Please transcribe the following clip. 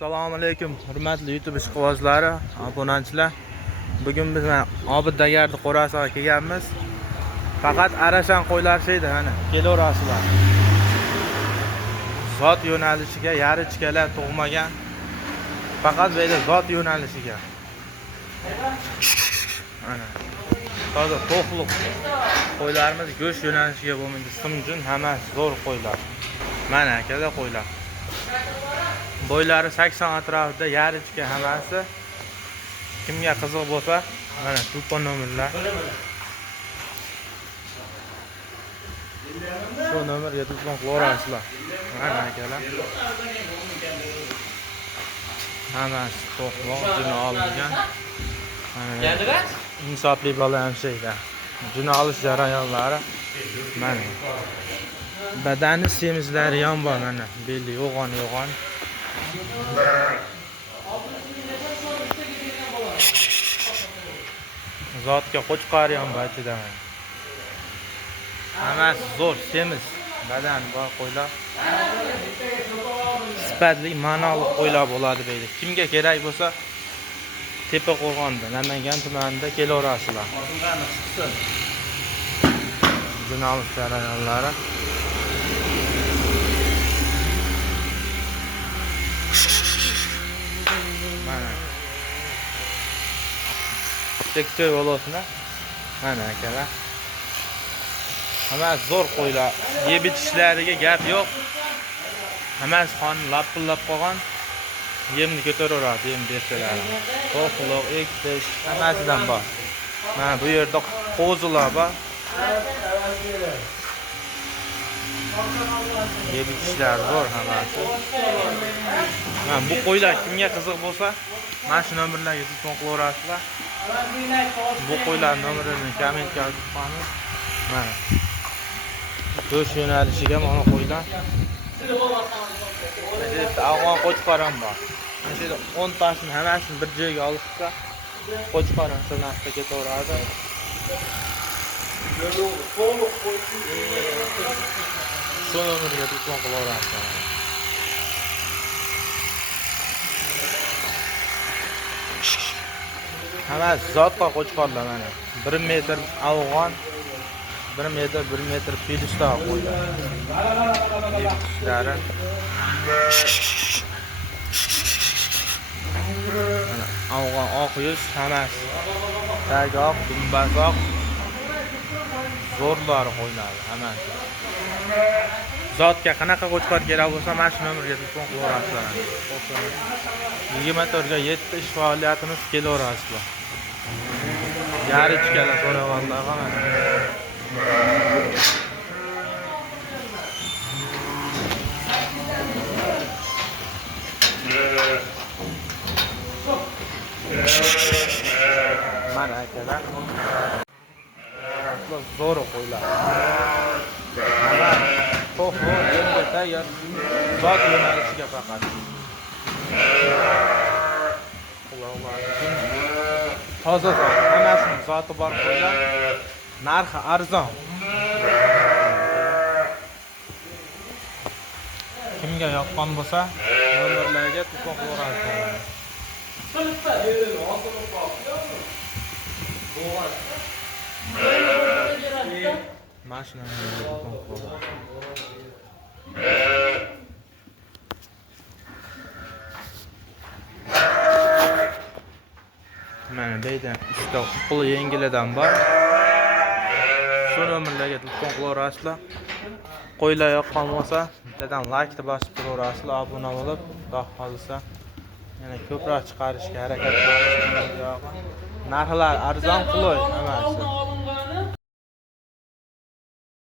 Assalomu alaykum, hurmatli YouTube ishqibozlari, obunachilar. Bugun biz Obid Dagardi qo'rasiga kelganmiz. Faqat arashan qo'ylar şeydi, mana kelaverasizlar. Zot yo'nalishiga yarichkalar tug'magan. Faqat bu yerda zot yo'nalishiga. Mana toza to'qliq qo'ylarimiz go'sht yo'nalishiga bo'lmaydi. Simjun hammasi zo'r qo'ylar. Mana akalar qo'ylar. Boylari 80 atrofida yarichka hammasi. Kimga qiziq bo'lsa, mana telefon nomerlar. Shu nomerga telefon qilaverasizlar. Mana akalar. Hammasi to'qmoq juni olingan. Insofli bola ham şeyda. Juni olish jarayonlari mana. Badani semizlari ham bor mana. Belli yo'g'on. Zotga qo'chqari ham bor ichida. Hammasi zo'r, semiz badan bor qo'ylar. Sifatli, ma'noli qo'ylar bo'ladi deydi. Kimga kerak bo'lsa, Tepa Qo'rg'onda, Namangan tumanida kelaverasizlar. Jurnalist jarayonlari. Mana. Tektoy bo'losina. Mana akalar. Hammasi zo'r qo'ylar. Yeb itishlariga gap yo'q. Hammasi qonni lap-lap qolgan. Yemni ko'taraveradi, yem bersalar. To'qliq, ektish, hammasidan bor. Mana bu yerda qo'zilar bor. Yeb itishlar zo'r hammasi. Mana bu qo'ylar kimga qiziq bo'lsa, mana shu nomerlarga telefon qilaverasizlar. Bu qo'ylar nomerini kommentga yozib qo'yamiz. Mana. Go'sht yo'nalishiga mana qo'ylar. Afg'on qo'chqoram bor. Mana shu 10 tasini hammasini bir joyga olishsa, qo'chqoram shu narxda ketaveradi. Shu nomerga telefon qilaverasizlar. Hammasi zotqa qo'chqorlar mana. 1 metr afg'on, 1 metr filishda qo'ydi. Ishlari. Mana afg'on oq yuz hammasi. Tagoq, dumbazoq. Zo'rlar qo'yiladi hammasi. Zotga qanaqa qo'chqor kerak bo'lsa, mana shu nomerga telefon qilaverasizlar. 24 ga 7 ish faoliyatimiz kelaverasizlar. Yarichkalar so'raganlarga mana. Mana akalar. Zo'r qo'ylar. Mana to'xo endi tayyor. Zot yo'nalishiga faqat. Toza zot, hammasining zoti bor qo'ylar. Narxi arzon. Kimga yoqqan bo'lsa, nomerlarga telefon qilaverasizlar. Mashinaga telefon qilaverasizlar. Mana bu yerda uchta pul yengilidan bor. Shu nomerlarga telefon qilaverasizlar. Qo'ylar yoqqan bo'lsa, bittadan like bosib turaverasizlar, obuna bo'lib, xudo xolisa yana ko'proq chiqarishga harakat qilamiz. Narxlar arzon qulay hammasi.